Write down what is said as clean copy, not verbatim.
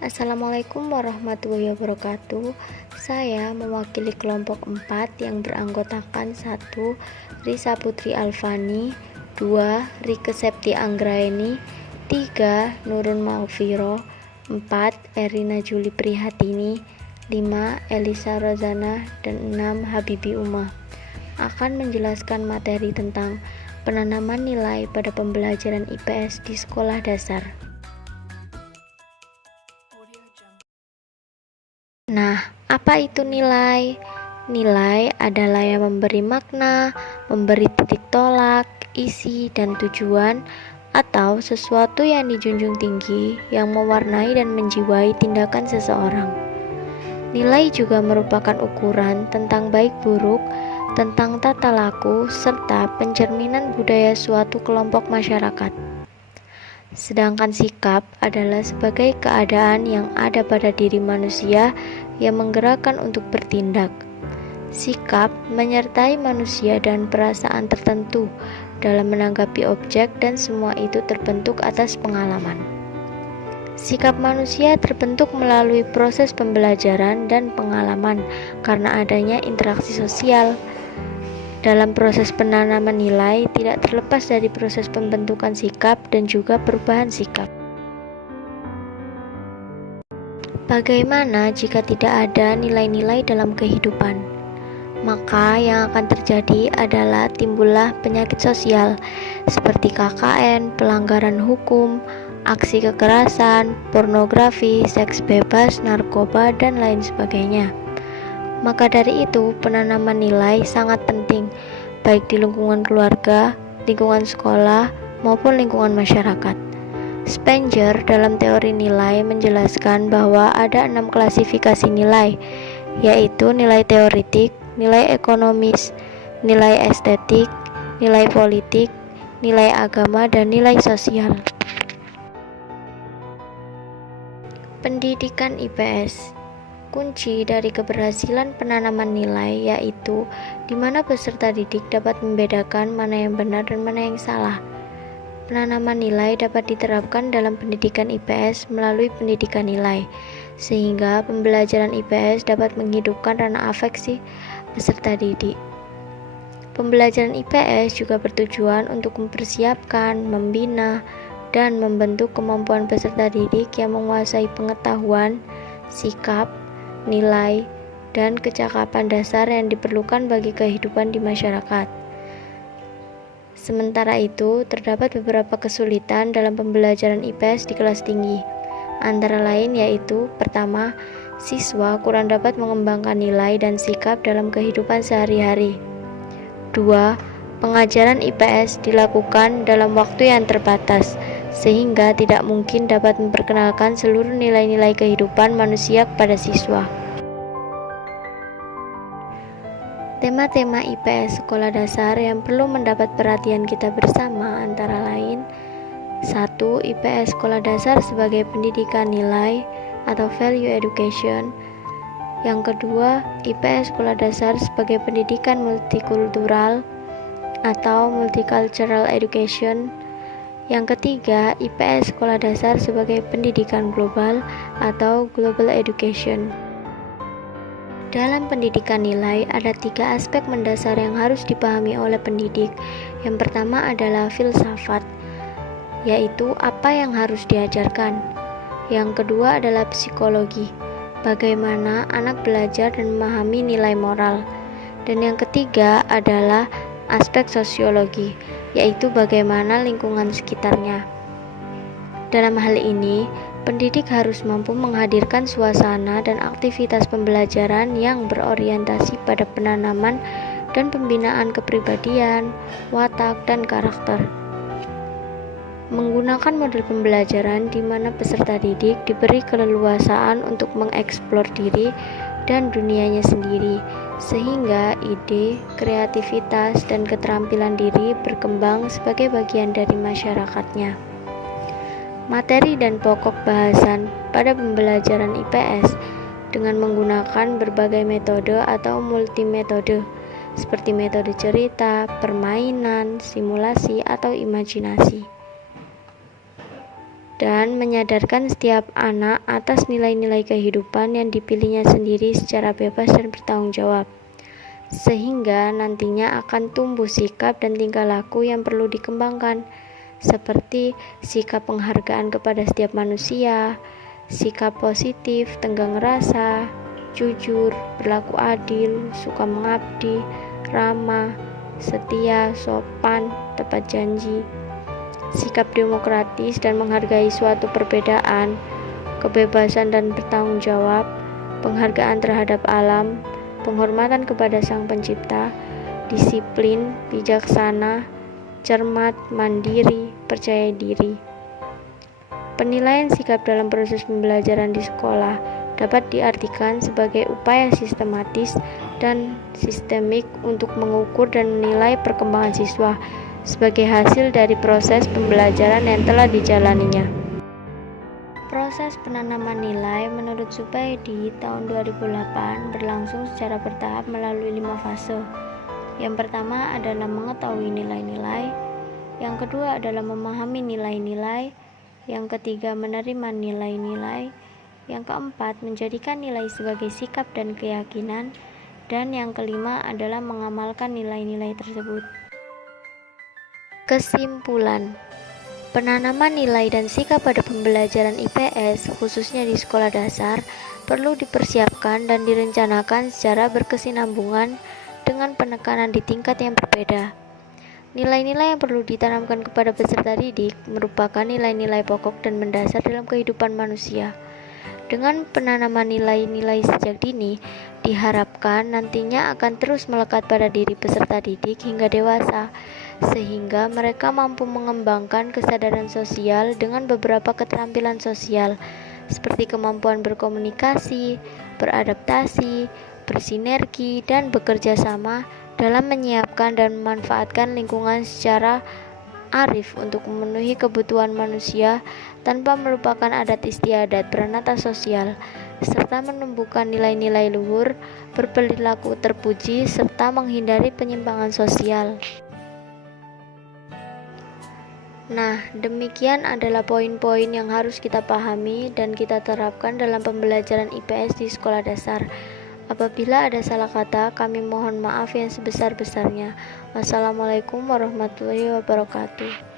Assalamualaikum warahmatullahi wabarakatuh. Saya mewakili kelompok 4 yang beranggotakan 1. Risa Putri Alfani, 2. Rike Septi Anggraeni, 3. Nurun Maufiro, 4. Erina Juli Prihatini, 5. Elisa Rozana, dan 6. Habibi Umah akan menjelaskan materi tentang penanaman nilai pada pembelajaran IPS di sekolah dasar. Nah, apa itu nilai? Nilai adalah yang memberi makna, memberi titik tolak, isi, dan tujuan, atau sesuatu yang dijunjung tinggi, yang mewarnai dan menjiwai tindakan seseorang. Nilai juga merupakan ukuran tentang baik buruk, tentang tata laku, serta pencerminan budaya suatu kelompok masyarakat. Sedangkan sikap adalah sebagai keadaan yang ada pada diri manusia yang menggerakkan untuk bertindak. Sikap menyertai manusia dan perasaan tertentu dalam menanggapi objek, dan semua itu terbentuk atas pengalaman. Sikap manusia terbentuk melalui proses pembelajaran dan pengalaman karena adanya interaksi sosial. Dalam proses penanaman nilai tidak terlepas dari proses pembentukan sikap dan juga perubahan sikap. Bagaimana jika tidak ada nilai-nilai dalam kehidupan? Maka yang akan terjadi adalah timbullah penyakit sosial seperti KKN, pelanggaran hukum, aksi kekerasan, pornografi, seks bebas, narkoba, dan lain sebagainya. Maka dari itu, penanaman nilai sangat penting, baik di lingkungan keluarga, lingkungan sekolah, maupun lingkungan masyarakat. Spenger dalam teori nilai menjelaskan bahwa ada 6 klasifikasi nilai, yaitu nilai teoritik, nilai ekonomis, nilai estetik, nilai politik, nilai agama, dan nilai sosial. Pendidikan IPS. Kunci dari keberhasilan penanaman nilai yaitu di mana peserta didik dapat membedakan mana yang benar dan mana yang salah. Penanaman nilai dapat diterapkan dalam pendidikan IPS melalui pendidikan nilai, sehingga pembelajaran IPS dapat menghidupkan ranah afeksi peserta didik. Pembelajaran IPS juga bertujuan untuk mempersiapkan, membina, dan membentuk kemampuan peserta didik yang menguasai pengetahuan, sikap, nilai, dan kecakapan dasar yang diperlukan bagi kehidupan di masyarakat. Sementara itu, terdapat beberapa kesulitan dalam pembelajaran IPS di kelas tinggi. Antara lain yaitu, pertama, siswa kurang dapat mengembangkan nilai dan sikap dalam kehidupan sehari-hari. 2. Pengajaran IPS dilakukan dalam waktu yang terbatas, sehingga tidak mungkin dapat memperkenalkan seluruh nilai-nilai kehidupan manusia kepada siswa. Tema-tema IPS sekolah dasar yang perlu mendapat perhatian kita bersama antara lain: 1. IPS sekolah dasar sebagai pendidikan nilai atau value education. Yang kedua, IPS sekolah dasar sebagai pendidikan multikultural atau multicultural education. Yang ketiga, IPS sekolah dasar sebagai pendidikan global atau global education. Dalam pendidikan nilai, ada 3 aspek mendasar yang harus dipahami oleh pendidik. Yang pertama adalah filsafat, yaitu apa yang harus diajarkan. Yang kedua adalah psikologi, bagaimana anak belajar dan memahami nilai moral. Dan yang ketiga adalah aspek sosiologi, yaitu bagaimana lingkungan sekitarnya. Dalam hal ini, pendidik harus mampu menghadirkan suasana dan aktivitas pembelajaran yang berorientasi pada penanaman dan pembinaan kepribadian, watak, dan karakter. Menggunakan model pembelajaran di mana peserta didik diberi keleluasaan untuk mengeksplor diri dan dunianya sendiri, sehingga ide, kreativitas, dan keterampilan diri berkembang sebagai bagian dari masyarakatnya. Materi dan pokok bahasan pada pembelajaran IPS dengan menggunakan berbagai metode atau multimetode, seperti metode cerita, permainan, simulasi, atau imajinasi. dan menyadarkan setiap anak atas nilai-nilai kehidupan yang dipilihnya sendiri secara bebas dan bertanggung jawab, sehingga nantinya akan tumbuh sikap dan tingkah laku yang perlu dikembangkan, seperti sikap penghargaan kepada setiap manusia, sikap positif, tenggang rasa, jujur, berlaku adil, suka mengabdi, ramah, setia, sopan, tepat janji, sikap demokratis dan menghargai suatu perbedaan, kebebasan dan bertanggung jawab, penghargaan terhadap alam, penghormatan kepada Sang Pencipta, disiplin, bijaksana, cermat, mandiri, percaya diri. Penilaian sikap dalam proses pembelajaran di sekolah dapat diartikan sebagai upaya sistematis dan sistemik untuk mengukur dan menilai perkembangan siswa sebagai hasil dari proses pembelajaran yang telah dijalaninya. Proses penanaman nilai menurut Zubaydi tahun 2008 berlangsung secara bertahap melalui 5 fase. Yang pertama adalah mengetahui nilai-nilai, yang kedua adalah memahami nilai-nilai, yang ketiga menerima nilai-nilai, yang keempat menjadikan nilai sebagai sikap dan keyakinan, dan yang kelima adalah mengamalkan nilai-nilai tersebut. Kesimpulan, penanaman nilai dan sikap pada pembelajaran IPS, khususnya di sekolah dasar, perlu dipersiapkan dan direncanakan secara berkesinambungan dengan penekanan di tingkat yang berbeda. Nilai-nilai yang perlu ditanamkan kepada peserta didik merupakan nilai-nilai pokok dan mendasar dalam kehidupan manusia. Dengan penanaman nilai-nilai sejak dini, diharapkan nantinya akan terus melekat pada diri peserta didik hingga dewasa, sehingga mereka mampu mengembangkan kesadaran sosial dengan beberapa keterampilan sosial, seperti kemampuan berkomunikasi, beradaptasi, bersinergi, dan bekerja sama dalam menyiapkan dan memanfaatkan lingkungan secara arif untuk memenuhi kebutuhan manusia tanpa melupakan adat istiadat beranata sosial, serta menumbuhkan nilai-nilai luhur, berperilaku terpuji, serta menghindari penyimpangan sosial. Nah, demikian adalah poin-poin yang harus kita pahami dan kita terapkan dalam pembelajaran IPS di sekolah dasar. Apabila ada salah kata, kami mohon maaf yang sebesar-besarnya. Wassalamualaikum warahmatullahi wabarakatuh.